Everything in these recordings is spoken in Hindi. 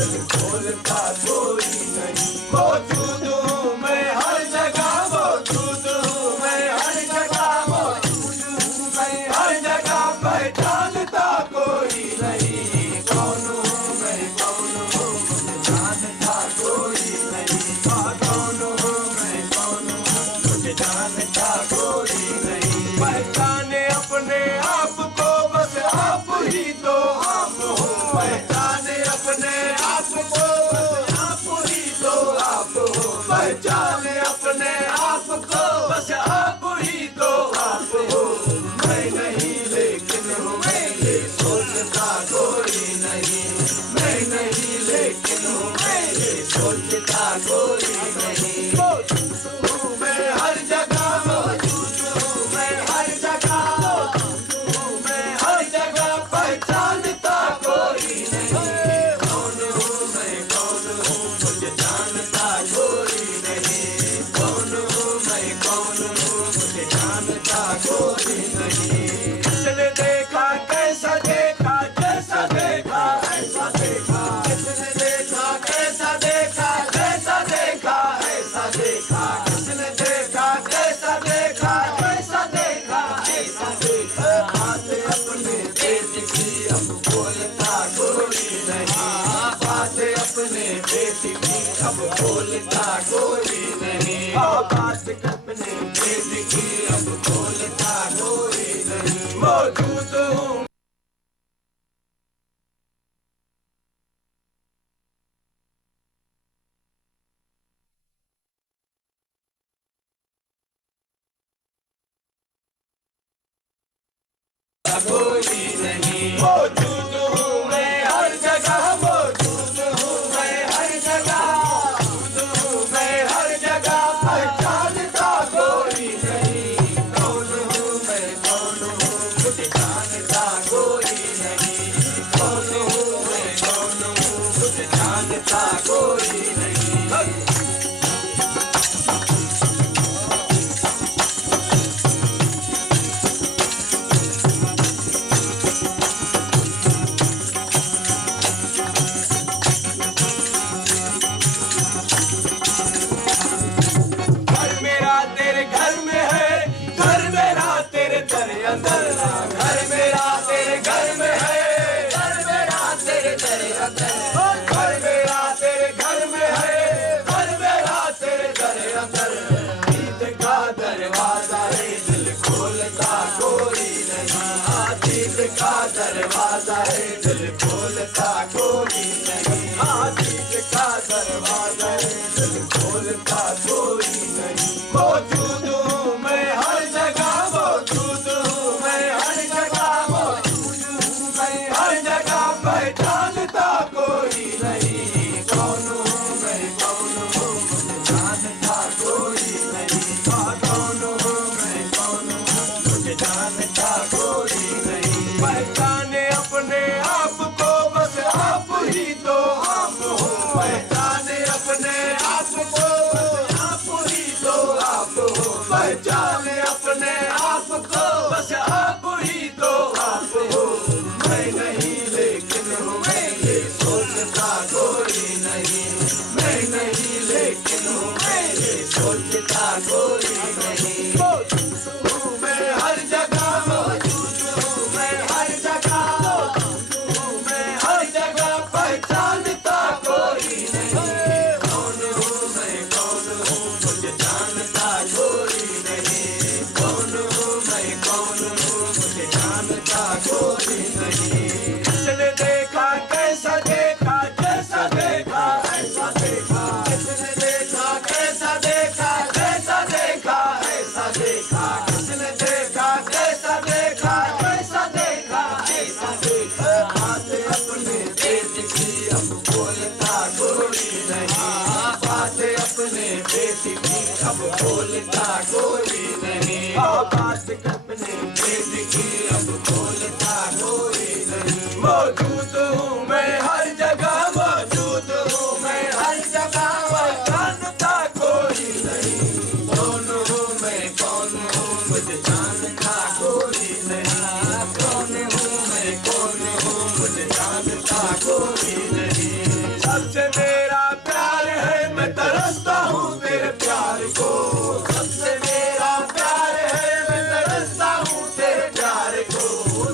दिल खोलता कोई नहीं। मौजूद हूँ मैं हर जगह, मौजूद हूँ मैं हर जगह, मौजूद हूँ मैं हर जगह, पहचानता कोई नहीं। कौन हूँ मैं, कौन हूँ मुझे जानता कोई नहीं। कौन हूँ मैं, कौन हूँ मुझे जानता कोई नहीं। पहचाने अपने आप को बस आप ही तो आप हो। पहचाने अपने आप को आप ही तो आप हो। पहचाने अपने आप को बस आप ही तो आप हो। मैं नहीं लेकिन हूँ मैं, ये सोचता कोई नहीं। मैं नहीं लेकिन हूँ मैं, ये सोचता कोई नहीं। मौजूद हूँ मैं हर जगह, मौजूद हूँ मैं हर जगह, मौजूद हूँ मैं हर जगह, पहचानता कोई नहीं। कौन हूँ मैं, कौन हूँ मुझे जानता कोई नहीं। कौन हूँ मैं, कौन हूँ मुझे जानता कोई नहीं। किसने देखा कैसा देखा, जैसा देखा ऐसा देखा। किसने देखा कैसा देखा, जैसा देखा ऐसा देखा। किसने देखा कैसा देखा, जैसा देखा ऐसा देखा। बात अपने पेट की अब बोलता कोई नहीं। बात अपने पेट की अब बोलता कोई नहीं। बात अपने पेट की अब बोलता कोई नहीं। मौजूद हूँ कोई नहीं। मौजूद हूँ मैं हर जगह, मौजूद हूँ मैं हर जगह, मौजूद हूँ मैं हर जगह, पहचानता कोई नहीं। कौन हूँ मैं, कौन हूँ मुझे जानता कोई नहीं। कौन हूँ मैं, कौन हूँ मुझे जानता कोई नहीं। घर मेरा तेरे घर में है, घर मेरा तेरे तेरे अंदर। घर मेरा तेरे घर में है, घर मेरा तेरे तेरे अंदर। घर मेरा तेरे घर में है, घर मेरा तेरे तेरे अंदर। ईद का दरवाजा है, दिल खोलता कोई नहीं। ईद का दरवाजा है, दिल खोलता कोई नहीं। ईद का दरवाजा है, दिल खोलता कोई नहीं। मौजूद हूँ मैं हर जगह, मौजूद हूँ मैं हर जगह, मौजूद हूँ मैं हर जगह, पहचानता कोई नहीं। कौन हूँ मैं, कौन हूँ मुझे जानता कोई नहीं। कौन हूँ मैं, कौन हूँ मुझे जानता कोई नहीं। पहचाने अपने आप को बस आप ही तो आप हो। पहचाने अपने आप को आप ही तो आप हो। पहचाने अपने आप को बस आप ही तो आप हो। मैं नहीं लेकिन हूँ मैं, ये सोचता कोई नहीं। मैं नहीं लेकिन हूँ मैं, ये सोचता कोई नहीं। मौजूद हूँ मैं हर जगह, मौजूद हूँ मैं हर जगह, मौजूद हूँ मैं हर जगह, पहचानता कोई नहीं। कौन हूँ मैं, कौन हूँ मुझे जानता कोई नहीं। कौन हूँ मैं, कौन हूँ मुझे जानता कोई नहीं। किसने देखा कैसा देखा, जैसा देखा ऐसा देखा। किसने देखा कैसा देखा, जैसा देखा ऐसा देखा। किसने देखा कैसा देखा, जैसा देखा ऐसा देखा। बात अपने पेट की अब बोलता कोई नहीं। बात अपने पेट की अब बोलता कोई नहीं। बात अपने पेट की अब बोलता कोई नहीं। मौजूद हूँ मैं हर जगह, मौजूद हूँ मैं हर जगह, पहचानता कोई नहीं। कौन हूँ मैं, कौन हूँ मुझे जानता कोई नहीं। कौन हूँ मैं, कौन हूँ मुझे जानता कोई नहीं। सबसे मेरा प्यार है, मैं तरसता हूँ तेरे प्यार को। सबसे मेरा प्यार है, मैं तरसता हूँ तेरे प्यार को।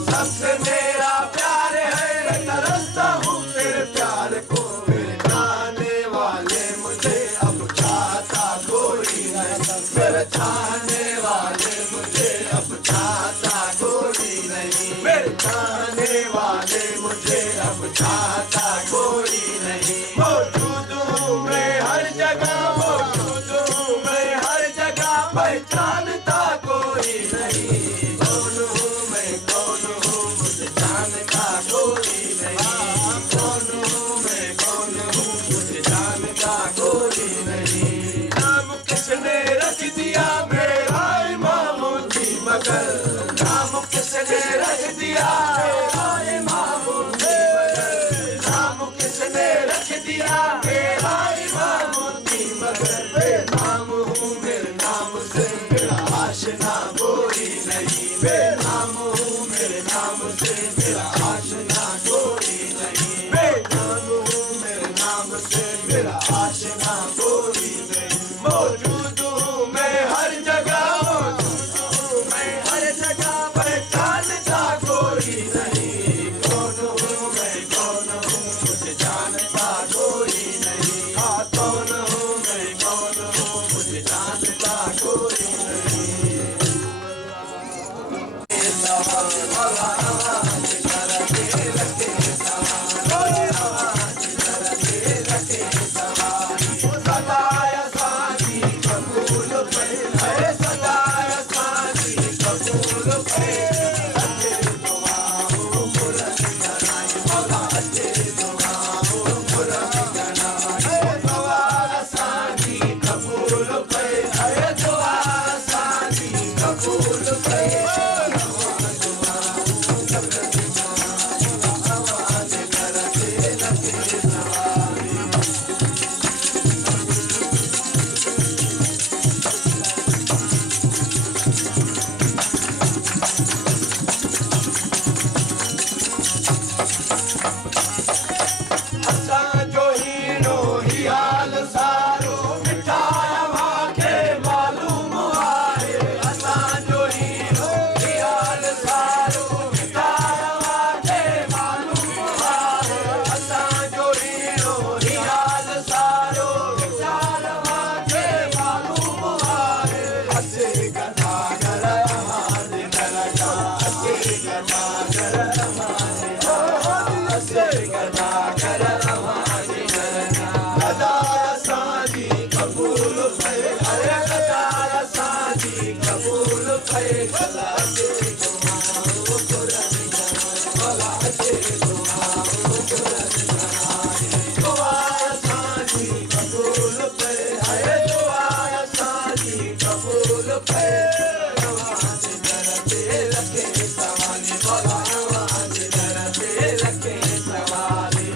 सबसे मेरा प्यार है, मैं तरसता हूँ तेरे प्यार को। मेरे चाहने वाले मुझे अब चाहता कोई नहीं, मेरे चाहने वाले मुझे अब चाहता कोई नहीं, मेरे चाहने वाले मुझे अब चाहता कोई नहीं। मौजूद हूँ मैं हर जगह, मौजूद हूँ मैं हर जगह, पहचानता कोई नहीं। कौन हूँ मैं, कौन हूँ मुझे जानता कोई नहीं। कौन हूँ मैं, कौन हूँ मुझे जानता कोई नहीं। नाम किसने रख दिया मेरा इमामुद्दीन मगर, नाम किसने रख दिया मेरा इमामुद्दीन मगर, नाम किसने रख दिया मेरा इमामुद्दीन मगर। बेनाम हूँ मेरे नाम से मेरा आशना कोई नहीं, बेनाम हूँ मेरे नाम से मेरा आशना कोई नहीं, बेनाम हूँ मेरे नाम से मेरा आशना कोई नहीं। मौजूद हूँ मैं हर जगह, मौजूद हूँ मैं हर जगह, पहचानता कोई नहीं। कौन हूँ मैं, कौन हूँ मुझे जानता कोई नहीं। हाँ कौन हूँ मैं, कौन हूँ मुझे जानता कोई नहीं। सदाया साथी कबूल पे, अरे सदाया साथी कबूल पे, अच्छे दुआओं बुलंद कराए मौला, अच्छे दुआओं बुलंद कराए। दुआ साथी कबूल पे, अरे दुआ साथी कबूल पे, आवाज करते लगे सवारी। असां जो हीरो ही हाल सारो मिठाया वाके मालूम आहे। असां जो हीरो ही हाल सारो मिठाया वाके मालूम आहे। असां जो हीरो ही हाल सारो मिठाया वाके मालूम आहे। असे गदागर हमारे दरगा, असे गदागर हमारे दरगा, असे गदागर हमारे दरगा। गदार साजी कबूल पे, अरे गदार साजी कबूल पे, भला अच्छे दुआओं बुलंद कराए मौला, अच्छे दुआओं बुलंद कराए। दुआ साजी कबूल पे, अरे दुआ साजी कबूल पे, आवाज करते रखे सवाली मौला, आवाज करते रखे सवाली।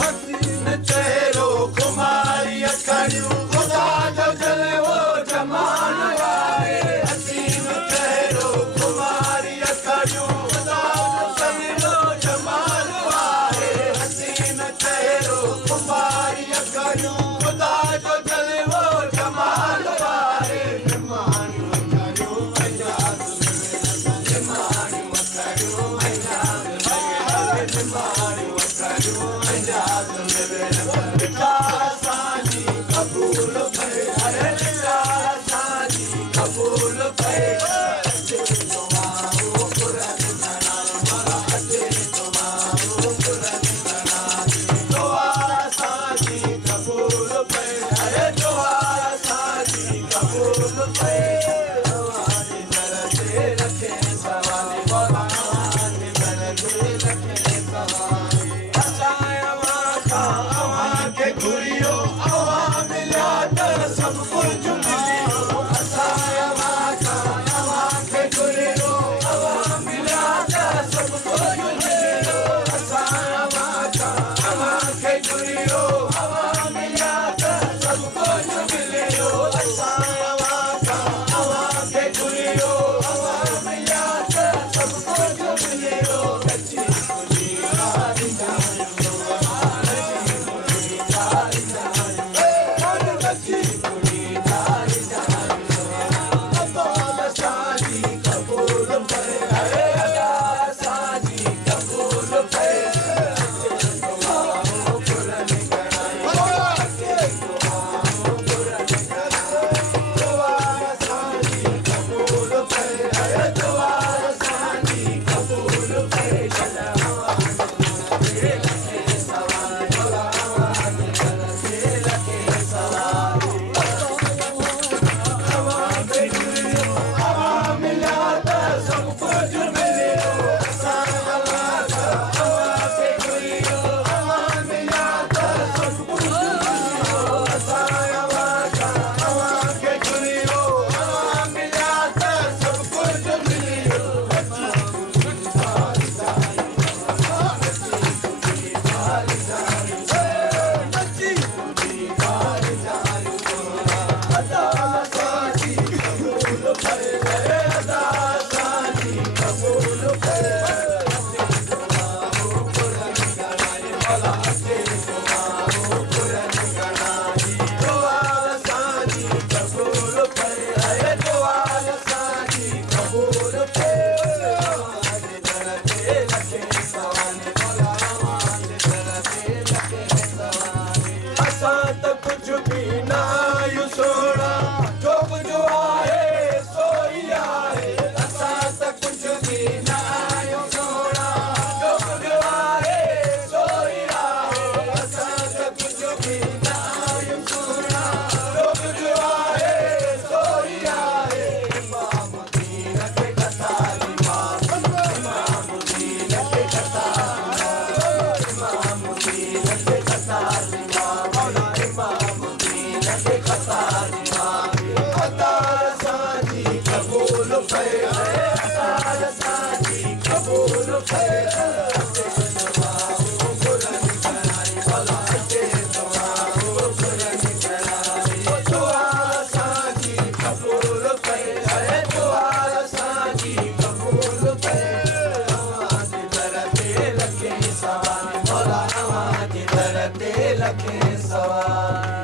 हसीन चेहरो खुमारी अखड़ियूं, खुदा जो जले वो जमान वारे। हसीन चेहरो खुमारी अखड़ियूं, खुदा जो जले वो जमान वारे। हसीन चेहरो खुमारी अखड़ियूं, खुदा जो जले वो जमान वारे। निमाणी अखड़ियूं आजाद निमाणी अखड़ियूं आजाद निमाणी अखड़ियूं आजाद मिठा साजी कबूल पे, अरे मिठा साजी कबूल पे, अच्छे दुआओं बुलंद कराए मौला, अच्छे दुआओं बुलंद कराए। दुआ साजी कबूल पे, अरे दुआ साजी कबूल पे, आवाज करते रखे सवाली मौला, आवाज करते रखे सवाली। असां अवां के घुरियो, अवां मिलिया त सब कुछ मिलियो। असां अवां के घुरियो, अवां मिलिया त सब कुछ मिलियो। असां अवां के घुरियो, अवां मिलिया लखे खता दीवानी खता साजी कबूल कए खता साजी कबूल कए लखे सवार